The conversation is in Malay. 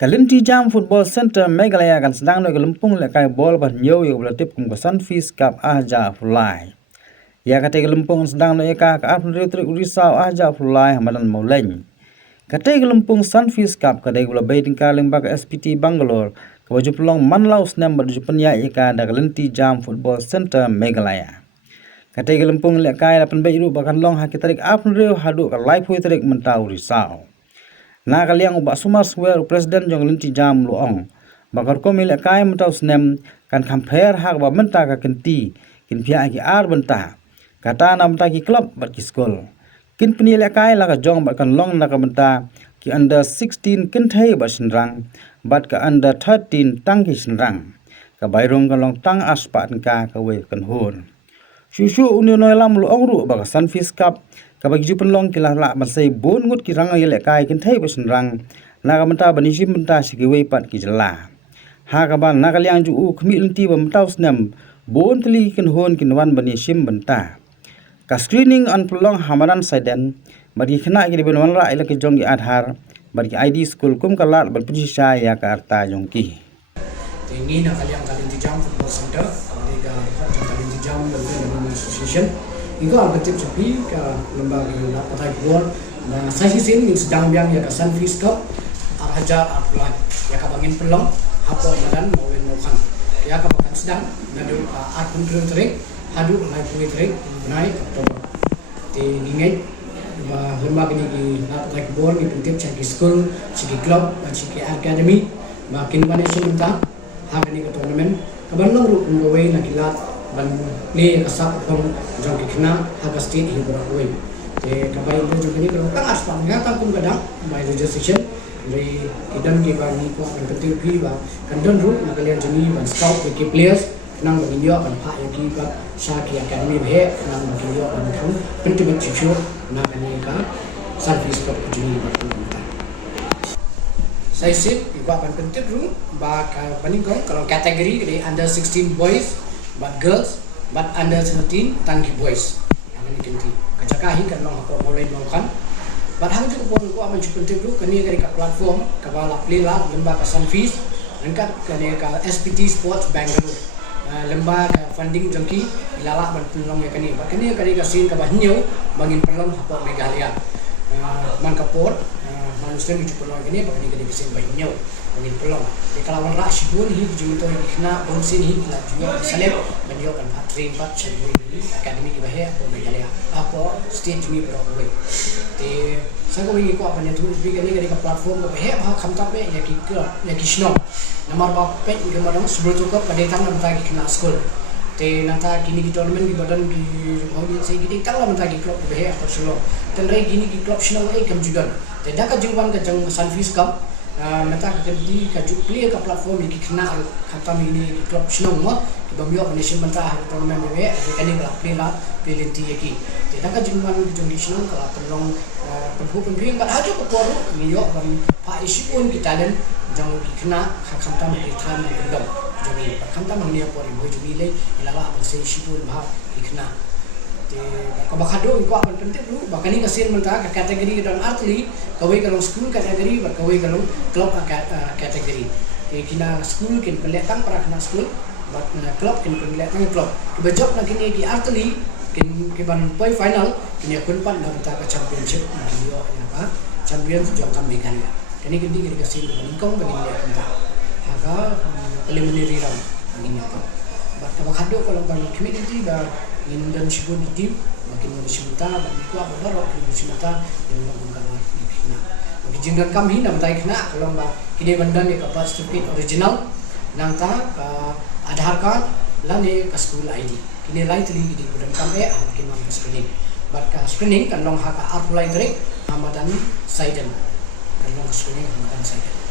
Kalinti Jam Football Center Meghalaya kan sedang nak gelempung lekai bol ban nyo yo belatip kum ke Sunfish Cup Aja Fulai. Ya kata gelempung sedang nak ka Afrika Trik Risau Aja Fulai hamadan Mauleng. Kata gelempung Sunfish Cup kadai gula bay tingkah lembag SPT Bangalore ke baju pelong Manlau Senam baju penya ika da Kalinti Jam Football Center Meghalaya. Kata gelempung lekai lapan bay iru bahkan long haki tarik Afrika haduk ke live hui tarik mentau Risau. Na kaliang ubak sumar square presiden jong Kalinti Jam luong bakar ko milek kai mentau snem kan compare hak ba menta ka kenti kin pia ki ar benta kata na menta ki club bat ki school kin penilek kai la ka jong bat kan long na ka menta ki under 16 kin thai ba sinrang bat ka under 13 tang ki sinrang ka bairong ka long tang aspat ka we kan hon Shushu unio noi lam luong ru ba ka Sunfish Cup kabagi jupen long kilah lak masai bon ngut kirang yelek kai kin thai besen rang na ka menta bani sim menta sikiwe pat ki jela ha ka ban na kaliang ju u khmi lenti ba menta snam bon tli kin hon kin wan bani sim menta ka screening an pelong hamaran saiden bagi khna ki ben wan ra ila ki jong ki adhar bagi ID school kum kalat ban pusisa ya ka arta jong ki tinggi na kaliang Kalinti Jam Football Center ni ka Kalinti Jam Development Association Iko ang ketip sepi ke lembaga partai bol dan saya sini sedang biang ya ke Sunfish Cup Arhaja Arfulai ya ke bangin pelong apa badan mau kan ya ke bahkan sedang nadu art control trik hadu live play trik naik Oktober di ngingai lembaga ni di partai bol di ketip segi school segi club dan segi academy makin banyak sementara hari ini ke tournament kabar long ngawai nakilat ban ni kasap dong jong kena haga state hi berawai te kabai do jong ni kalau kan aspan ngata kum gadang by registration dari kidan ke bani ko an ketiu pi ba kan don ru na kalian jeni ban scout ke players nang bagi yo ban pa yo ki ba sha ki academy be nang bagi yo ban thum penting chichu na kani ka Sunfish Cup jeni ba saya sip iba ban penting ru ba ka bani gong kalau kategori dari under 16 boys but girls but under 13 tangki boys yang ini kenti kajakahi kan long ko mulai mongkan but hang ju ko ko aman ju penting lu kani ka platform ka bala plela lembaga Sunfish angkat kani ka SPT Sports Bangalore lembaga funding jongki ilala ban pelong ya kani ka sin ka bahnyo bangin pelong hapo Meghalaya man kapor manusia ju pelong kani bangin ka sin bahnyo bangin pelong di kalawan ra sibun hi ju to kena onsin hi la juga salep banyo kan train pat chebui academy ki bahe ko Meghalaya apa stage mi berawai te saya ko wingi ko apa nya tu bi kani ka platform ko bahe ha khamta pe ya ki sno nomor ba pe ki madam sebelum cukup pada tang nam ta ki kena school te nata kini ki tournament ki badan ki hobi sai ki tang nam ta ki club bahe apa selo ten rai kini ki club sno ai kam juga te daka jingwan ka jang Sunfish Cup nata kenti ka jupli ka platform ki kena kata ini club sino mo ki bamyo nation menta ha tournament be kani ka plela pelenti ki te daka jingwan ki jong sino ka pelong penhu penping ba hajo ko poru ni yo ban pa isipun ki talent jong ki kena ka khamta mi tham ni dong jong ka khamta mang ni pori bo jumi le ilawa ban se isipun ba ki kena ka bakado ko apan penting lu bakani ka sin menta ka kategori dan atlet kawai kalau school kategori ba kawai kalau club kategori kina school kin peletang para kena school but club kin peletang club bejok na kini ki atlet kin ke ban poi final kini kun pan na menta ka championship na yo ya ka champion jong kam Meghalaya kini kini ka sin ban kong ban ni menta haga preliminary round ini apa but ka bakado kalau ban community ba Indan sibun itim makin mo simta bagi ko apa baro kin simta yang menggawa ibina bagi jindan kami nam tai kena kalau ba kini bandan ni kapas certificate original nangta Aadhaar card lane ka school ID kini right li di budan kami kin mam screening but ka screening kan long ha ka apply direct hamadan saiden kan long screening hamadan saiden